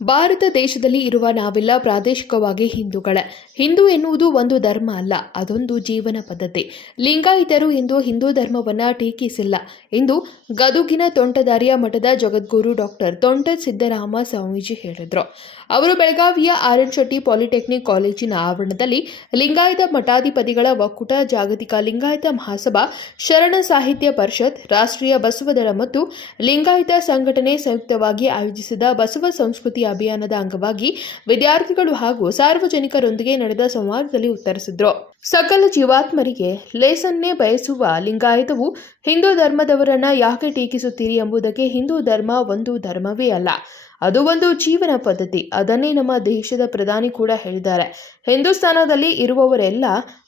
ಭಾರತ ದೇಶದಲ್ಲಿ ಇರುವ ನಾವೆಲ್ಲ ಪ್ರಾದೇಶಿಕವಾಗಿ ಹಿಂದೂಗಳೇ. ಹಿಂದೂ ಎನ್ನುವುದು ಒಂದು ಧರ್ಮ ಅಲ್ಲ, ಅದೊಂದು ಜೀವನ ಪದ್ಧತಿ. ಲಿಂಗಾಯಿತರು ಎಂದು ಹಿಂದೂ ಧರ್ಮವನ್ನ ಟೀಕಿಸಿಲ್ಲ ಎಂದು ಗದುಗಿನ ತೋಂಟದಾರ್ಯ ಮಠದ ಜಗದ್ಗುರು ಡಾಕ್ಟರ್ ತೋಂಟ ಸಿದ್ದರಾಮ ಸ್ವಾಮೀಜಿ ಹೇಳಿದರು. ಅವರು ಬೆಳಗಾವಿಯ ಆರ್.ಎನ್. ಶೆಟ್ಟಿ ಪಾಲಿಟೆಕ್ನಿಕ್ ಕಾಲೇಜಿನ ಆವರಣದಲ್ಲಿ ಲಿಂಗಾಯತ ಮಠಾಧಿಪತಿಗಳ ಒಕ್ಕೂಟ, ಜಾಗತಿಕ ಲಿಂಗಾಯತ ಮಹಾಸಭಾ, ಶರಣ ಸಾಹಿತ್ಯ ಪರಿಷತ್, ರಾಷ್ಟ್ರೀಯ ಬಸವದಳ ಮತ್ತು ಲಿಂಗಾಯತ ಸಂಘಟನೆ ಸಂಯುಕ್ತವಾಗಿ ಆಯೋಜಿಸಿದ ಬಸವ ಸಂಸ್ಕೃತಿ ಅಭಿಯಾನದ ಅಂಗವಾಗಿ ವಿದ್ಯಾರ್ಥಿಗಳು ಹಾಗೂ ಸಾರ್ವಜನಿಕರೊಂದಿಗೆ ನಡೆದ ಸಂವಾದದಲ್ಲಿ ಉತ್ತರಿಸಿದರು. ಸಕಲ ಜೀವಾತ್ಮರಿಗೆ ಲೇಸನ್ನೇ ಬಯಸುವ ಲಿಂಗಾಯತವು ಹಿಂದೂ ಧರ್ಮದವರನ್ನ ಯಾಕೆ ಟೀಕಿಸುತ್ತೀರಿ ಎಂಬುದಕ್ಕೆ ಹಿಂದೂ ಧರ್ಮ ಒಂದು ಧರ್ಮವೇ ಅಲ್ಲ, ಅದು ಒಂದು ಜೀವನ ಪದ್ಧತಿ. ಅದನ್ನೇ ನಮ್ಮ ದೇಶದ ಪ್ರಧಾನಿ ಕೂಡ ಹೇಳಿದ್ದಾರೆ. ಹಿಂದೂಸ್ತಾನದಲ್ಲಿ ಇರುವವರೆಲ್ಲ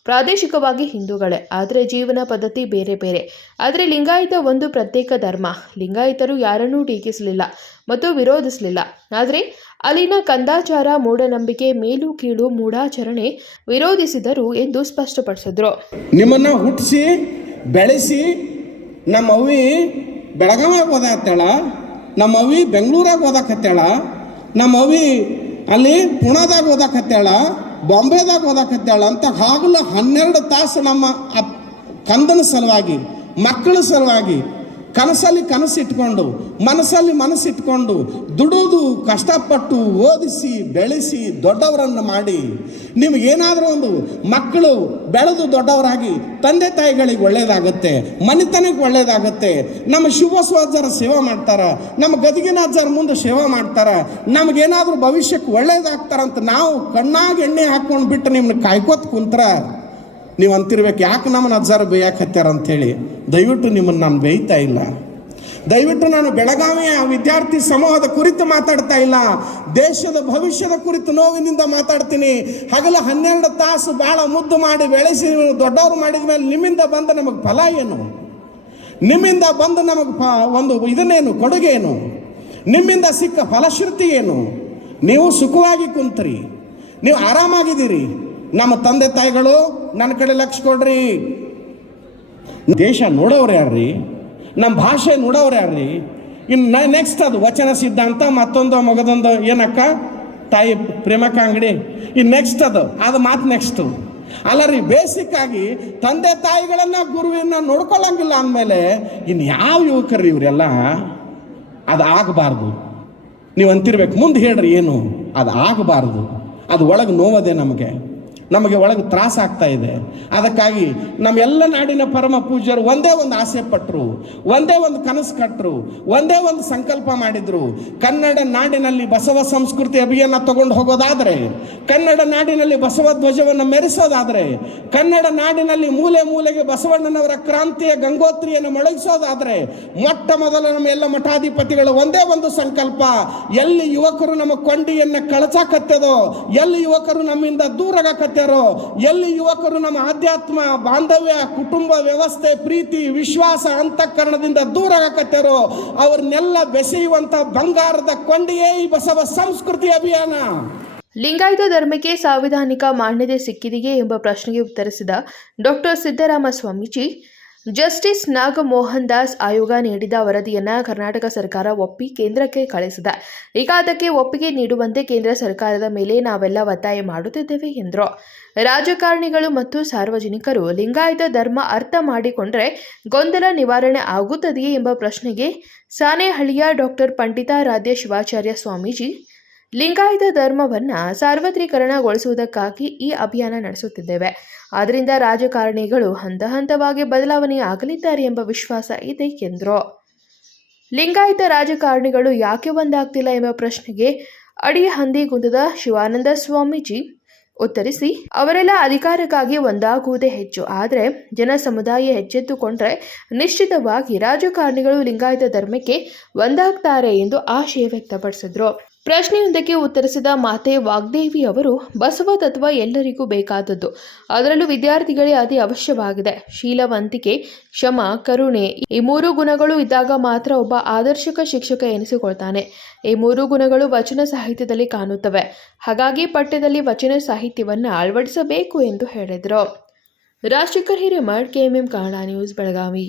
ಪ್ರಾದೇಶಿಕವಾಗಿ ಹಿಂದೂಗಳೇ, ಆದರೆ ಜೀವನ ಪದ್ಧತಿ ಬೇರೆ ಬೇರೆ. ಆದರೆ ಲಿಂಗಾಯತ ಒಂದು ಪ್ರತ್ಯೇಕ ಧರ್ಮ. ಲಿಂಗಾಯತರು ಯಾರನ್ನೂ ಟೀಕಿಸಲಿಲ್ಲ ಮತ್ತು ವಿರೋಧಿಸಲಿಲ್ಲ. ಆದರೆ ಅಲ್ಲಿನ ಕಂದಾಚಾರ, ಮೂಢನಂಬಿಕೆ, ಮೇಲು ಕೀಳು ಮೂಢಾಚರಣೆ ವಿರೋಧಿಸಿದರು ಎಂದು ಸ್ಪಷ್ಟಪಡಿಸಿದ್ರು. ನಿಮ್ಮನ್ನ ಹುಟ್ಟಿಸಿ ಬೆಳೆಸಿ ನಮ್ಮ ಅವ್ವಿ ಬೆಳಗಾವಿಯಾಗ ಓದಾಕತ್ತಾಳ, ನಮ್ಮ ಅವ್ವಿ ಬೆಂಗಳೂರಾಗ ಓದಾಕತ್ತಾಳ, ನಮ್ಮ ಅವ್ವಿ ಅಲ್ಲಿ ಪುಣಾದಾಗ ಓದಾಕತ್ತಾಳ, ಬಾಂಬೆದಾಗ ಓದಾಕತ್ತಾಳ ಅಂತ ಹಗಲು 12 ತಾಸು ನಮ್ಮ ಕಂದನ ಸಲುವಾಗಿ, ಮಕ್ಕಳ ಸಲುವಾಗಿ ಕನಸಲ್ಲಿ ಕನಸಿಟ್ಕೊಂಡು ಮನಸ್ಸಲ್ಲಿ ಮನಸ್ಸಿಟ್ಕೊಂಡು ದುಡಿದು ಕಷ್ಟಪಟ್ಟು ಓದಿಸಿ ಬೆಳೆಸಿ ದೊಡ್ಡವರನ್ನು ಮಾಡಿ ನಿಮಗೇನಾದರೂ ಒಂದು ಮಕ್ಕಳು ಬೆಳೆದು ದೊಡ್ಡವರಾಗಿ ತಂದೆ ತಾಯಿಗಳಿಗೆ ಒಳ್ಳೆಯದಾಗುತ್ತೆ, ಮನೆತನಕ್ಕೆ ಒಳ್ಳೆಯದಾಗುತ್ತೆ. ನಮ್ಮ ಶಿವಸ್ವಾಜರ ಸೇವೆ ಮಾಡ್ತಾರೆ, ನಮ್ಮ ಗದಗಿನಾಚಾರ ಮುಂದೆ ಸೇವೆ ಮಾಡ್ತಾರೆ, ನಮಗೇನಾದರೂ ಭವಿಷ್ಯಕ್ಕೆ ಒಳ್ಳೇದಾಗ್ತಾರಂತ ನಾವು ಕಣ್ಣಾಗಿ ಎಣ್ಣೆ ಹಾಕ್ಕೊಂಡು ಬಿಟ್ಟು ನಿಮ್ಮನ್ನ ಕಾಯ್ಕೋತ ಕುಂತ್ರ ನೀವು ಅಂತಿರ್ಬೇಕು, ಯಾಕೆ ನಮ್ಮನ್ನ ಅಜ್ಜಾರ ಬೇಯಕ್ಕೆ ಹತ್ಯಾರ ಅಂಥೇಳಿ. ದಯವಿಟ್ಟು ನಿಮ್ಮನ್ನು ನಾನು ಬೇಯ್ತಾ ಇಲ್ಲ. ದಯವಿಟ್ಟು ನಾನು ಬೆಳಗಾವಿಯ ವಿದ್ಯಾರ್ಥಿ ಸಮೂಹದ ಕುರಿತು ಮಾತಾಡ್ತಾ ಇಲ್ಲ, ದೇಶದ ಭವಿಷ್ಯದ ಕುರಿತು ನೋವಿನಿಂದ ಮಾತಾಡ್ತೀನಿ. ಹಗಲು 12 ತಾಸು ಭಾಳ ಮುದ್ದು ಮಾಡಿ ಬೆಳೆಸಿ ದೊಡ್ಡವರು ಮಾಡಿದ ಮೇಲೆ ನಿಮ್ಮಿಂದ ಬಂದ ನಮಗೆ ಫಲ ಏನು? ನಿಮ್ಮಿಂದ ಬಂದು ನಮಗೆ ಒಂದು ಇದನ್ನೇನು ಕೊಡುಗೆಏನು? ನಿಮ್ಮಿಂದ ಸಿಕ್ಕ ಫಲಶ್ರುತಿ ಏನು? ನೀವು ಸುಖವಾಗಿ ಕುಂತ್ರಿ, ನೀವು ಆರಾಮಾಗಿದ್ದೀರಿ. ನಮ್ಮ ತಂದೆ ತಾಯಿಗಳು ನನ್ನ ಕಡೆ ಲಕ್ಷ ಕೊಡ್ರಿ. ದೇಶ ನೋಡೋರು ಯಾರ್ರಿ? ನಮ್ಮ ಭಾಷೆ ನೋಡೋರು ಯಾರ್ರಿ? ಇನ್ನು ನೆಕ್ಸ್ಟ್ ಅದು ವಚನ ಸಿದ್ಧಾಂತ, ಮತ್ತೊಂದು ಮಗದೊಂದು ಏನಕ್ಕ ತಾಯಿ ಪ್ರೇಮಕ್ಕ ಅಂಗಡಿ, ಇನ್ನು ನೆಕ್ಸ್ಟ್ ಅದು ಮಾತು ನೆಕ್ಸ್ಟು ಅಲ್ಲ ರೀ. ಬೇಸಿಕ್ ಆಗಿ ತಂದೆ ತಾಯಿಗಳನ್ನ ಗುರುವಿನ ನೋಡ್ಕೊಳ್ಳಂಗಿಲ್ಲ ಅಂದಮೇಲೆ ಇನ್ನು ಯಾವ ಯುವಕರು ಇವರೆಲ್ಲ? ಅದು ಆಗಬಾರ್ದು. ನೀವು ಅಂತಿರ್ಬೇಕು, ಮುಂದೆ ಹೇಳ್ರಿ ಏನು? ಅದು ಆಗಬಾರ್ದು. ಅದು ಒಳಗೆ ನೋವದೆ, ನಮಗೆ ಒಳಗೆ ತ್ರಾಸ ಆಗ್ತಾ ಇದೆ. ಅದಕ್ಕಾಗಿ ನಮ್ಮೆಲ್ಲ ನಾಡಿನ ಪರಮ ಪೂಜ್ಯರು ಒಂದೇ ಒಂದು ಆಸೆ ಪಟ್ಟರು, ಒಂದೇ ಒಂದು ಕನಸು ಕಟ್ಟರು, ಒಂದೇ ಒಂದು ಸಂಕಲ್ಪ ಮಾಡಿದ್ರು. ಕನ್ನಡ ನಾಡಿನಲ್ಲಿ ಬಸವ ಸಂಸ್ಕೃತಿ ಅಭಿಯಾನ ತಗೊಂಡು ಹೋಗೋದಾದರೆ, ಕನ್ನಡ ನಾಡಿನಲ್ಲಿ ಬಸವ ಧ್ವಜವನ್ನು ಮೆರೆಸೋದಾದರೆ, ಕನ್ನಡ ನಾಡಿನಲ್ಲಿ ಮೂಲೆ ಮೂಲೆಗೆ ಬಸವಣ್ಣನವರ ಕ್ರಾಂತಿಯ ಗಂಗೋತ್ರಿಯನ್ನು ಮೊಳಗಿಸೋದಾದರೆ, ಮೊಟ್ಟ ಮೊದಲ ನಮ್ಮ ಎಲ್ಲ ಮಠಾಧಿಪತಿಗಳು ಒಂದೇ ಒಂದು ಸಂಕಲ್ಪ, ಎಲ್ಲಿ ಯುವಕರು ನಮ್ಮ ಕೊಂಡಿಯನ್ನು ಕಳಚಾಕತ್ತದೋ, ಎಲ್ಲಿ ಯುವಕರು ನಮ್ಮಿಂದ ದೂರಾಗಕತ್ತ, ಎಲ್ಲಿ ಯುವಕರು ನಮ್ಮ ಆಧ್ಯಾತ್ಮ, ಬಾಂಧವ್ಯ, ಕುಟುಂಬ ವ್ಯವಸ್ಥೆ, ಪ್ರೀತಿ, ವಿಶ್ವಾಸ, ಅಂತಃಕರಣದಿಂದ ದೂರಾಗಕತ್ತಾರೋ ಅವ್ರನ್ನೆಲ್ಲ ಬೆಸೆಯುವಂತ ಬಂಗಾರದ ಕೊಂಡಿಯೇ ಈ ಬಸವ ಸಂಸ್ಕೃತಿ ಅಭಿಯಾನ. ಲಿಂಗಾಯತ ಧರ್ಮಕ್ಕೆ ಸಾಂವಿಧಾನಿಕ ಮಾನ್ಯತೆ ಸಿಕ್ಕಿದೆಯೇ ಎಂಬ ಪ್ರಶ್ನೆಗೆ ಉತ್ತರಿಸಿದ ಡಾಕ್ಟರ್ ಸಿದ್ದರಾಮ ಸ್ವಾಮೀಜಿ, ಜಸ್ಟಿಸ್ ನಾಗಮೋಹನ್ ದಾಸ್ ಆಯೋಗ ನೀಡಿದ ವರದಿಯನ್ನು ಕರ್ನಾಟಕ ಸರ್ಕಾರ ಒಪ್ಪಿ ಕೇಂದ್ರಕ್ಕೆ ಕಳಿಸಿದೆ. ಈಗ ಅದಕ್ಕೆ ಒಪ್ಪಿಗೆ ನೀಡುವಂತೆ ಕೇಂದ್ರ ಸರ್ಕಾರದ ಮೇಲೆ ನಾವೆಲ್ಲ ಒತ್ತಾಯ ಮಾಡುತ್ತಿದ್ದೇವೆ ಎಂದರು. ರಾಜಕಾರಣಿಗಳು ಮತ್ತು ಸಾರ್ವಜನಿಕರು ಲಿಂಗಾಯತ ಧರ್ಮ ಅರ್ಥ ಮಾಡಿಕೊಂಡರೆ ಗೊಂದಲ ನಿವಾರಣೆ ಆಗುತ್ತದೆಯೇ ಎಂಬ ಪ್ರಶ್ನೆಗೆ ಸಾಣೇಹಳ್ಳಿಯ ಡಾಕ್ಟರ್ ಪಂಡಿತಾರಾಧ್ಯ ಶಿವಾಚಾರ್ಯ ಸ್ವಾಮೀಜಿ, ಲಿಂಗಾಯತ ಧರ್ಮವನ್ನು ಸಾರ್ವತ್ರೀಕರಣಗೊಳಿಸುವುದಕ್ಕಾಗಿ ಈ ಅಭಿಯಾನ ನಡೆಸುತ್ತಿದ್ದೇವೆ. ಆದ್ದರಿಂದ ರಾಜಕಾರಣಿಗಳು ಹಂತ ಹಂತವಾಗಿ ಬದಲಾವಣೆ ಆಗಲಿದ್ದಾರೆ ಎಂಬ ವಿಶ್ವಾಸ ಇದೆ ಎಂದರು. ಲಿಂಗಾಯತ ರಾಜಕಾರಣಿಗಳು ಯಾಕೆ ಒಂದಾಗ್ತಿಲ್ಲ ಎಂಬ ಪ್ರಶ್ನೆಗೆ ಅಡಿಹಂದಿಗುಂದದ ಶಿವಾನಂದ ಸ್ವಾಮೀಜಿ ಉತ್ತರಿಸಿ, ಅವರೆಲ್ಲ ಅಧಿಕಾರಕ್ಕಾಗಿ ಒಂದಾಗುವುದೇ ಹೆಚ್ಚು. ಆದರೆ ಜನ ಸಮುದಾಯ ಎಚ್ಚೆತ್ತುಕೊಂಡರೆ ನಿಶ್ಚಿತವಾಗಿ ರಾಜಕಾರಣಿಗಳು ಲಿಂಗಾಯತ ಧರ್ಮಕ್ಕೆ ಒಂದಾಗ್ತಾರೆ ಎಂದು ಆಶಯ ವ್ಯಕ್ತಪಡಿಸಿದರು. ಪ್ರಶ್ನೆಯೊಂದಕ್ಕೆ ಉತ್ತರಿಸಿದ ಮಾತೆ ವಾಗ್ದೇವಿ ಅವರು, ಬಸವ ತತ್ವ ಎಲ್ಲರಿಗೂ ಬೇಕಾದದ್ದು, ಅದರಲ್ಲೂ ವಿದ್ಯಾರ್ಥಿಗಳೇ ಅತಿ ಅವಶ್ಯವಾಗಿದೆ. ಶೀಲವಂತಿಕೆ, ಕ್ಷಮ, ಕರುಣೆ ಈ 3 ಗುಣಗಳು ಇದ್ದಾಗ ಮಾತ್ರ ಒಬ್ಬ ಆದರ್ಶಕ ಶಿಕ್ಷಕ ಎನಿಸಿಕೊಳ್ತಾನೆ. ಈ 3 ಗುಣಗಳು ವಚನ ಸಾಹಿತ್ಯದಲ್ಲಿ ಕಾಣುತ್ತವೆ. ಹಾಗಾಗಿ ಪಠ್ಯದಲ್ಲಿ ವಚನ ಸಾಹಿತ್ಯವನ್ನು ಅಳವಡಿಸಬೇಕು ಎಂದು ಹೇಳಿದರು. Rajashekhar Hiremath, KMM Kannada news, Belagavi.